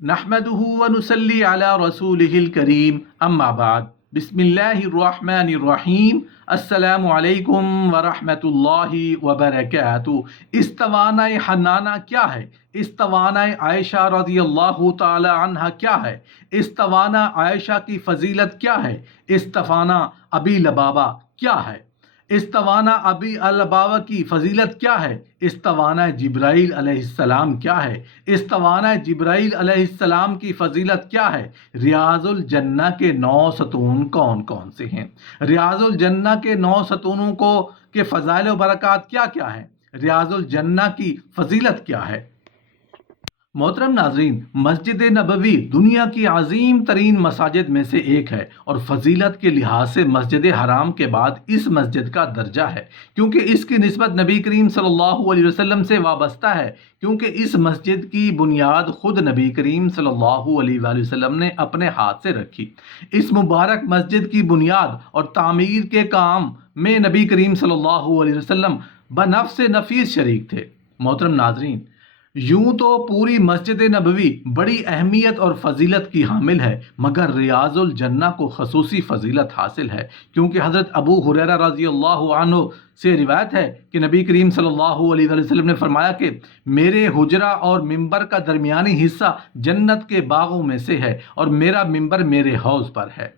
نحمده ونصلي على رسوله الكريم اما بعد بسم اللہ الرحمن الرحیم السلام علیکم ورحمۃ اللہ وبرکاتہ۔ استوانہ حنانہ کیا ہے؟ استوانہ عائشہ رضی اللہ تعالی عنہ کیا ہے؟ استوانہ عائشہ کی فضیلت کیا ہے؟ استوانہ ابی لبابہ کیا ہے؟ استوانہ ابی البابا کی فضیلت کیا ہے؟ استوانہ جبرائیل علیہ السلام کیا ہے؟ استوانہ جبرائیل علیہ السلام کی فضیلت کیا ہے؟ ریاض الجنہ کے 9 ستون کون کون سے ہیں؟ ریاض الجنہ کے 9 ستونوں کے فضائل و برکات کیا کیا ہیں؟ ریاض الجنہ کی فضیلت کیا ہے؟ محترم ناظرین، مسجد نبوی دنیا کی عظیم ترین مساجد میں سے ایک ہے اور فضیلت کے لحاظ سے مسجد حرام کے بعد اس مسجد کا درجہ ہے، کیونکہ اس کی نسبت نبی کریم صلی اللہ علیہ وسلم سے وابستہ ہے، کیونکہ اس مسجد کی بنیاد خود نبی کریم صلی اللہ علیہ وآلہ وسلم نے اپنے ہاتھ سے رکھی۔ اس مبارک مسجد کی بنیاد اور تعمیر کے کام میں نبی کریم صلی اللہ علیہ وسلم بنفس نفیس شریک تھے۔ محترم ناظرین، یوں تو پوری مسجد نبوی بڑی اہمیت اور فضیلت کی حامل ہے، مگر ریاض الجنہ کو خصوصی فضیلت حاصل ہے، کیونکہ حضرت ابو ہریرہ رضی اللہ عنہ سے روایت ہے کہ نبی کریم صلی اللہ علیہ وآلہ وسلم نے فرمایا کہ میرے حجرہ اور ممبر کا درمیانی حصہ جنت کے باغوں میں سے ہے اور میرا ممبر میرے حوض پر ہے۔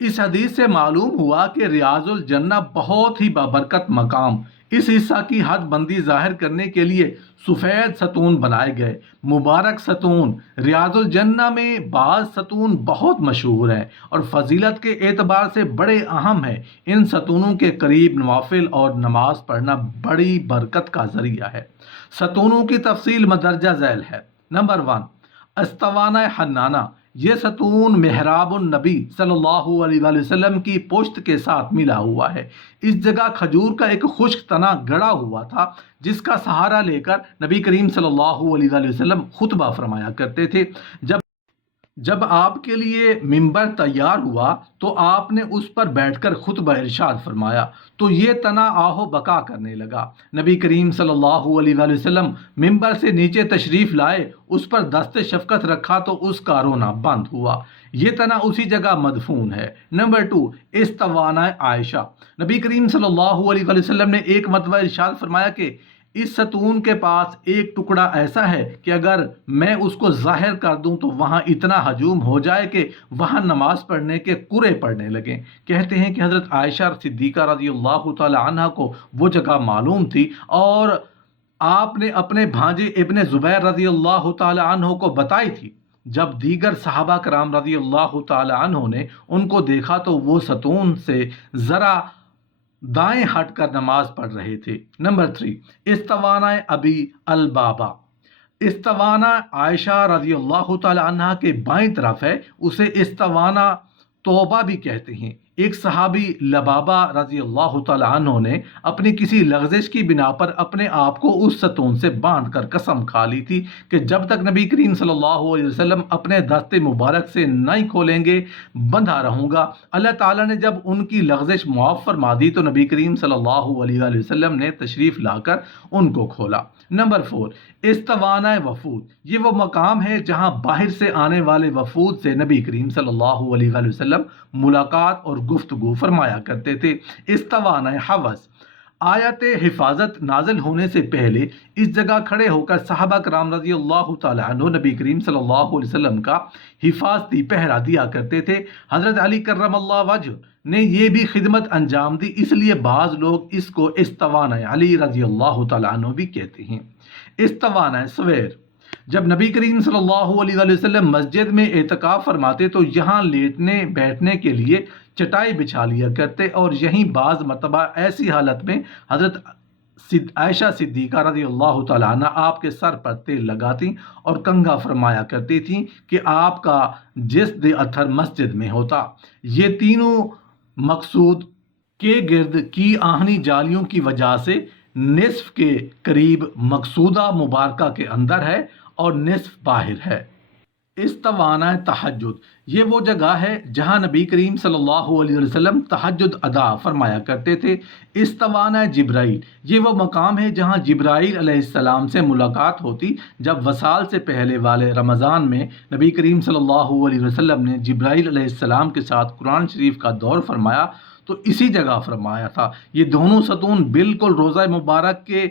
اس حدیث سے معلوم ہوا کہ ریاض الجنہ بہت ہی بابرکت مقام، اس حصہ کی حد بندی ظاہر کرنے کے لیے سفید ستون بنائے گئے۔ مبارک ستون ریاض الجنہ میں بعض ستون بہت مشہور ہیں اور فضیلت کے اعتبار سے بڑے اہم ہیں۔ ان ستونوں کے قریب نوافل اور نماز پڑھنا بڑی برکت کا ذریعہ ہے۔ ستونوں کی تفصیل مندرجہ ذیل ہے۔ نمبر 1، استوانہ حنانہ۔ یہ ستون محراب النبی صلی اللہ علیہ وآلہ وسلم کی پشت کے ساتھ ملا ہوا ہے۔ اس جگہ کھجور کا ایک خشک تنا گڑا ہوا تھا، جس کا سہارا لے کر نبی کریم صلی اللہ علیہ وآلہ وسلم خطبہ فرمایا کرتے تھے۔ جب آپ کے لیے ممبر تیار ہوا تو آپ نے اس پر بیٹھ کر خطبہ ارشاد فرمایا تو یہ تنا آہو بقا کرنے لگا۔ نبی کریم صلی اللہ علیہ وآلہ وسلم ممبر سے نیچے تشریف لائے، اس پر دست شفقت رکھا تو اس کا رونا بند ہوا۔ یہ تنا اسی جگہ مدفون ہے۔ نمبر 2، استوانہ عائشہ۔ نبی کریم صلی اللہ علیہ وآلہ وسلم نے ایک مرتبہ ارشاد فرمایا کہ اس ستون کے پاس ایک ٹکڑا ایسا ہے کہ اگر میں اس کو ظاہر کر دوں تو وہاں اتنا ہجوم ہو جائے کہ وہاں نماز پڑھنے کے قرے پڑنے لگیں۔ کہتے ہیں کہ حضرت عائشہ صدیقہ رضی اللہ تعالی عنہ کو وہ جگہ معلوم تھی اور آپ نے اپنے بھانجے ابن زبیر رضی اللہ تعالی عنہ کو بتائی تھی۔ جب دیگر صحابہ کرام رضی اللہ تعالی عنہ نے ان کو دیکھا تو وہ ستون سے ذرا دائیں ہٹ کر نماز پڑھ رہے تھے۔ نمبر 3، استوانہ ابی البابا۔ استوانہ عائشہ رضی اللہ تعالی عنہ کے بائیں طرف ہے، اسے استوانہ توبہ بھی کہتے ہیں۔ ایک صحابی لبابہ رضی اللہ تعالی عنہ نے اپنی کسی لغزش کی بنا پر اپنے آپ کو اس ستون سے باندھ کر قسم کھا لی تھی کہ جب تک نبی کریم صلی اللہ علیہ وسلم اپنے دست مبارک سے نہیں کھولیں گے بندھا رہوں گا۔ اللہ تعالیٰ نے جب ان کی لغزش معاف فرما دی تو نبی کریم صلی اللہ علیہ وآلہ وسلم نے تشریف لا کر ان کو کھولا۔ نمبر 4، استوانہ وفود۔ یہ وہ مقام ہے جہاں باہر سے آنے والے وفود سے نبی کریم صلی اللہ علیہ وآلہ وسلم ملاقات اور گفتگو فرمایا کرتے تھے۔ استوانہ حوض۔ آیت حفاظت نازل ہونے سے پہلے اس جگہ کھڑے ہو کر صحابہ کرام رضی اللہ تعالی عنہ نبی کریم صلی اللہ علیہ وسلم کا حفاظتی پہرا دیا کرتے تھے۔ حضرت علی کرم اللہ وجہ نے یہ بھی خدمت انجام دی، اس لیے بعض لوگ اس کو استوانہ علی رضی اللہ تعالی عنہ بھی کہتے ہیں۔ استوانہ سویر۔ جب نبی کریم صلی اللہ علیہ وآلہ وسلم مسجد میں اعتکاف فرماتے تو یہاں لیٹنے بیٹھنے کے لیے چٹائی بچھا لیا کرتے اور یہیں بعض مرتبہ ایسی حالت میں حضرت عائشہ صدیقہ رضی اللہ تعالیٰ عنہ آپ کے سر پر تیل لگاتی اور کنگھا فرمایا کرتی تھیں کہ آپ کا جسد اطہر مسجد میں ہوتا۔ یہ تینوں مقصود کے گرد کی آہنی جالیوں کی وجہ سے نصف کے قریب مقصودہ مبارکہ کے اندر ہے اور نصف باہر ہے۔ استوانہ تہجد، یہ وہ جگہ ہے جہاں نبی کریم صلی اللہ علیہ وسلم تہجد ادا فرمایا کرتے تھے۔ استوانہ جبرائیل، یہ وہ مقام ہے جہاں جبرائیل علیہ السلام سے ملاقات ہوتی۔ جب وصال سے پہلے والے رمضان میں نبی کریم صلی اللہ علیہ وسلم نے جبرائیل علیہ السلام کے ساتھ قرآن شریف کا دور فرمایا تو اسی جگہ فرمایا تھا۔ یہ دونوں ستون بالکل روضہ مبارک کے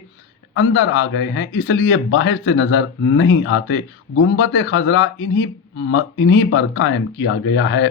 اندر آ گئے ہیں، اس لیے باہر سے نظر نہیں آتے۔ گنبد خضرا انہی پر قائم کیا گیا ہے۔